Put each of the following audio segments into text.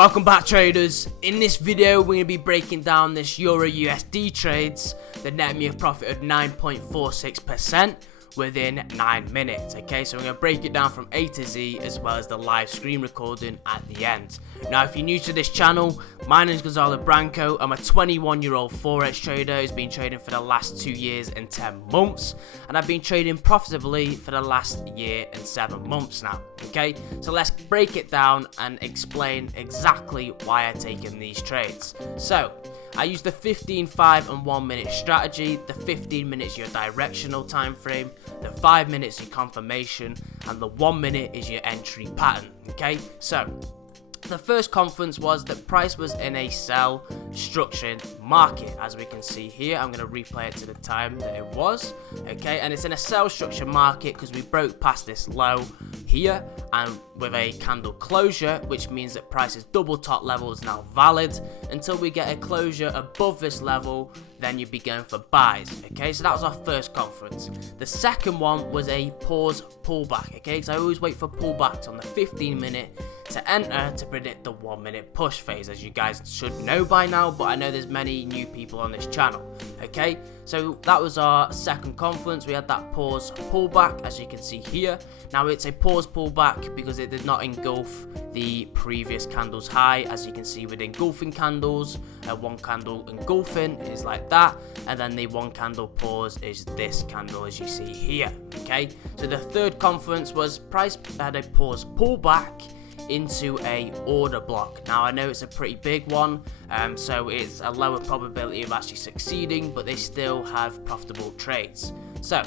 Welcome back, traders. In this video we're going to be breaking down this EURUSD trades that net me a profit of 9.46% within 9 minutes. Okay, so we're going to break it down from A to Z as well as the live screen recording at the end. Now if you're new to this channel, my name is Gonzalo Branco. I'm a 21-year-old Forex trader who's been trading for the last 2 years and 10 months, and I've been trading profitably for the last year and 7 months now. Okay, so let's break it down and explain exactly why I've taken these trades. So I use the 15, 5 and 1 minute strategy. The 15 minutes your directional time frame, the 5 minutes your confirmation, and the 1 minute is your entry pattern. Okay, so the first conference was that price was in a sell structured market, as we can see here. I'm going to replay it to the time that it was. Okay, and it's in a sell structured market because we broke past this low here and with a candle closure, which means that price's double top level is now valid until we get a closure above this level. Then you'd be going for buys. Okay, so that was our first conference. The second one was a pause pullback. Okay, because I always wait for pullbacks on the 15 minute to enter to predict the 1 minute push phase, as you guys should know by now, but I know there's many new people on this channel. Okay, so that was our second conference. We had that pause pullback, as you can see here. Now it's a pause pullback because it did not engulf the previous candle's high, as you can see with engulfing candles. One candle engulfing is like that, and then the one candle pause is this candle, as you see here. Okay, so the third conference was price had a pause pullback into a order block. Now I know it's a pretty big one, so it's a lower probability of actually succeeding, but they still have profitable trades. So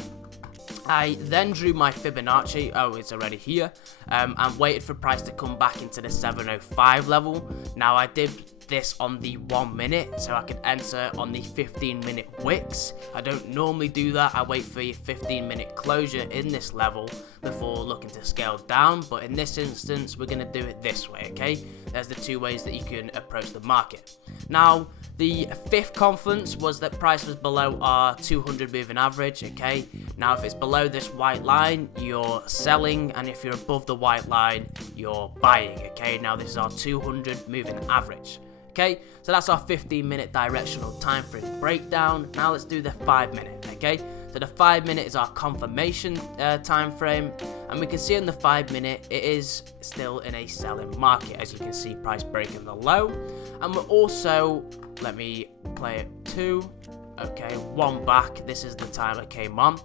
I then drew my Fibonacci, oh it's already here, and waited for price to come back into the 705 level. Now I did this on the 1 minute so I could enter on the 15 minute wicks. I don't normally do that. I wait for your 15 minute closure in this level before looking to scale down, but in this instance we're going to do it this way. Okay, there's the two ways that you can approach the market. Now the fifth conference was that price was below our 200 moving average. Okay, now if it's below this white line you're selling, and if you're above the white line you're buying. Okay, now this is our 200 moving average. Okay, so that's our 15 minute directional time frame breakdown. Now let's do the 5 minute. Okay, so the 5 minute is our confirmation time frame, and we can see in the 5 minute it is still in a selling market, as you can see price breaking the low. And we're also, let me play it too. Okay, one back, this is the time it came on,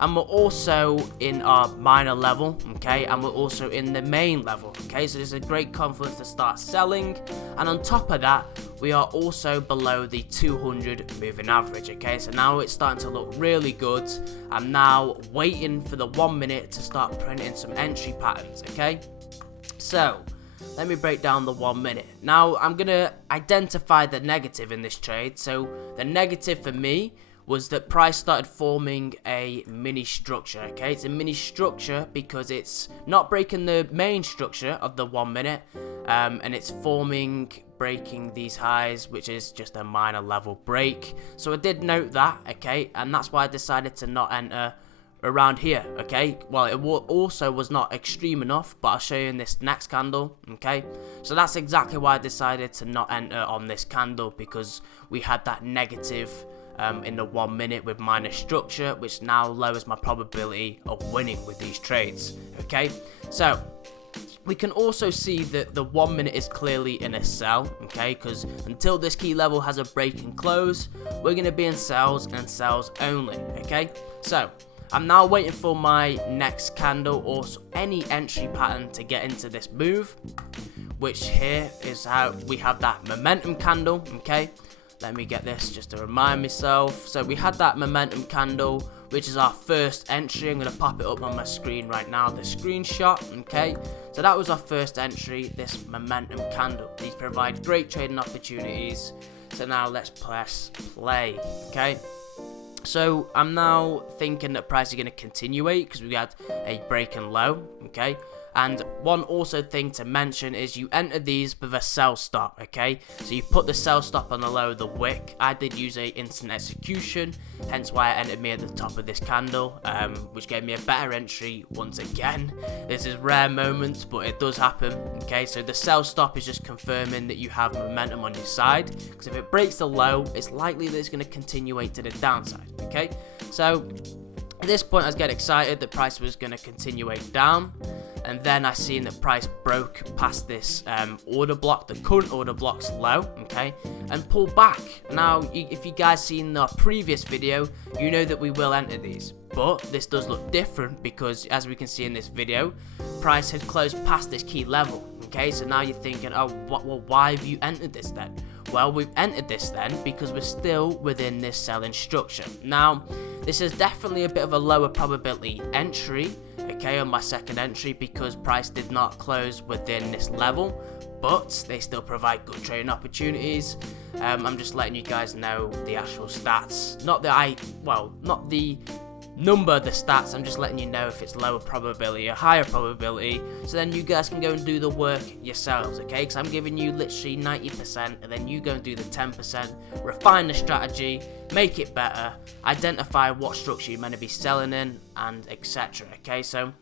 and we're also in our minor level. Okay, and we're also in the main level. Okay, so this is a great confluence to start selling, and on top of that we are also below the 200 moving average. Okay, so now it's starting to look really good. I'm now waiting for the 1 minute to start printing some entry patterns. Okay, so let me break down the 1 minute. Now I'm going to identify the negative in this trade. So the negative for me was that price started forming a mini structure. Okay, it's a mini structure because it's not breaking the main structure of the 1 minute, and it's breaking these highs, which is just a minor level break. So I did note that. Okay, and that's why I decided to not enter around here. Okay, well it also was not extreme enough, but I'll show you in this next candle. Okay, so that's exactly why I decided to not enter on this candle, because we had that negative in the 1 minute with minor structure, which now lowers my probability of winning with these trades. Okay, so we can also see that the 1 minute is clearly in a sell. Okay, because until this key level has a break and close, we're going to be in sells and sells only. Okay, so I'm now waiting for my next candle or any entry pattern to get into this move, which here is how we have that momentum candle. Okay, let me get this just to remind myself. So we had that momentum candle, which is our first entry. I'm going to pop it up on my screen right now, the screenshot. Okay, so that was our first entry, this momentum candle. These provide great trading opportunities. So now let's press play. Okay, so I'm now thinking that price is going to continuate because we had a break and low. Okay, And one also thing to mention is you enter these with a sell stop, okay? So you put the sell stop on the low of the wick. I did use a instant execution, hence why I entered me at the top of this candle, which gave me a better entry once again. This is rare moments, but it does happen, okay? So the sell stop is just confirming that you have momentum on your side, because if it breaks the low, it's likely that it's going to continuate to the downside, okay? So at this point I was getting excited that price was going to continuate down, and then I seen that price broke past this order block, the current order block's low, okay, and pulled back. Now if you guys seen the previous video, you know that we will enter these, but this does look different because as we can see in this video, price had closed past this key level, okay? So now you're thinking, oh, well, why have you entered this then? Well, we've entered this then because we're still within this selling structure. Now this is definitely a bit of a lower probability entry, okay, on my second entry, because price did not close within this level, but they still provide good trading opportunities. I'm just letting you guys know the actual stats, not the number of the stats, I'm just letting you know if it's lower probability or higher probability, so then you guys can go and do the work yourselves, okay? Because I'm giving you literally 90%, and then you go and do the 10%, refine the strategy, make it better, identify what structure you're meant to be selling in, and etc, okay? So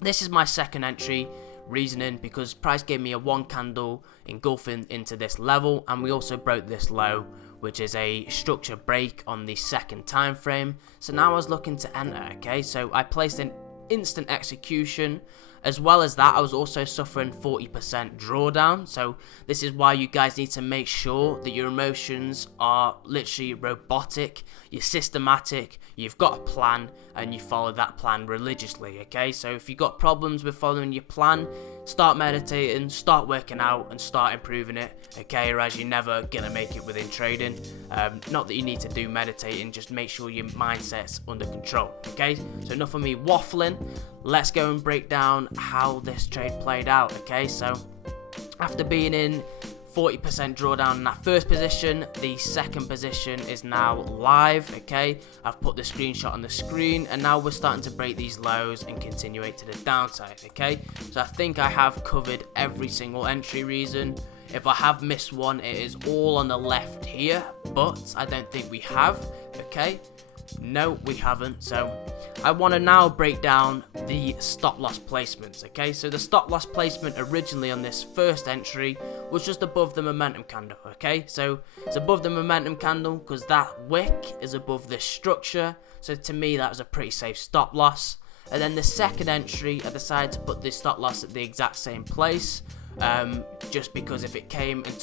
this is my second entry reasoning, because price gave me a one candle engulfing into this level, and we also broke this low, which is a structure break on the second time frame. So now I was looking to enter, okay? So I placed an instant execution. As well as that, I was also suffering 40% drawdown. So this is why you guys need to make sure that your emotions are literally robotic, you're systematic, you've got a plan, and you follow that plan religiously, okay? So if you've got problems with following your plan, start meditating, start working out, and start improving it, okay? Or else you're never gonna make it within trading. Not that you need to do meditating, just make sure your mindset's under control, okay? So enough of me waffling. Let's go and break down how this trade played out, okay? So after being in 40% drawdown in that first position, the second position is now live, okay? I've put the screenshot on the screen, and now we're starting to break these lows and continuate to the downside, okay? So I think I have covered every single entry reason. If I have missed one, it is all on the left here, but I don't think we have, okay? No, we haven't. So I want to now break down the stop loss placements, okay? So the stop loss placement originally on this first entry was just above the momentum candle, okay? So it's above the momentum candle because that wick is above this structure. So to me, that was a pretty safe stop loss. And then the second entry, I decided to put this stop loss at the exact same place. Just because if it came and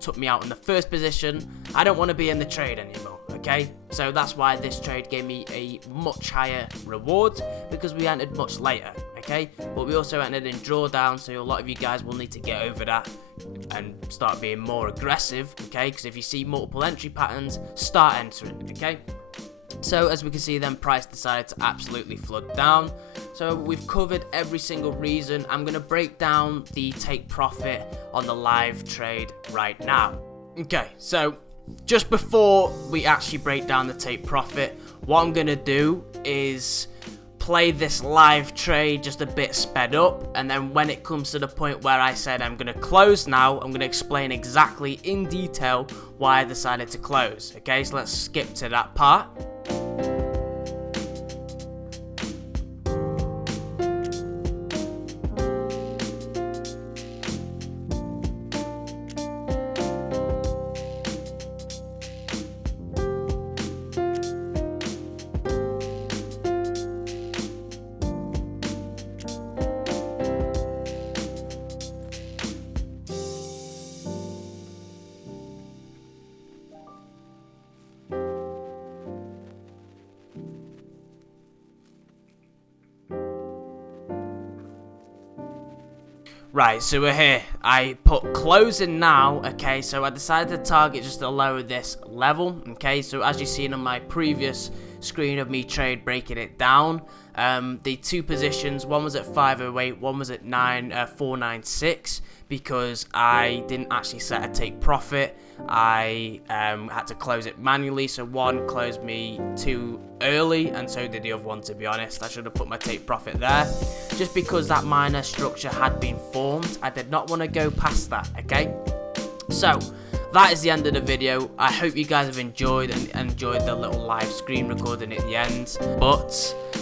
took me out in the first position, I don't want to be in the trade anymore, okay? So that's why this trade gave me a much higher reward, because we entered much later, okay? But we also entered in drawdown, so a lot of you guys will need to get over that and start being more aggressive, okay? Because if you see multiple entry patterns, start entering, okay? So as we can see then, price decided to absolutely flood down. So we've covered every single reason. I'm going to break down the take profit on the live trade right now. Okay, so just before we actually break down the take profit, what I'm going to do is play this live trade just a bit sped up, and then when it comes to the point where I said I'm going to close now, I'm going to explain exactly in detail why I decided to close. Okay, so let's skip to that part. Right, so we're here. I put closing now, okay, so I decided to target just to lower this level, okay, so as you've seen on my previous screen of me trade breaking it down, the two positions, one was at 508, one was at 496, because I didn't actually set a take profit. I had to close it manually, so one closed me too early and so did the other one, to be honest. I should have put my take profit there. Just because that minor structure had been formed, I did not want to go past that, okay? So that is the end of the video. I hope you guys have enjoyed the little live screen recording at the end. But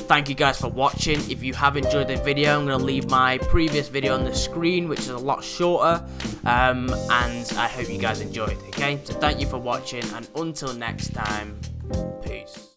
thank you guys for watching. If you have enjoyed the video, I'm going to leave my previous video on the screen, which is a lot shorter. And I hope you guys enjoyed, okay? So thank you for watching, and until next time, peace.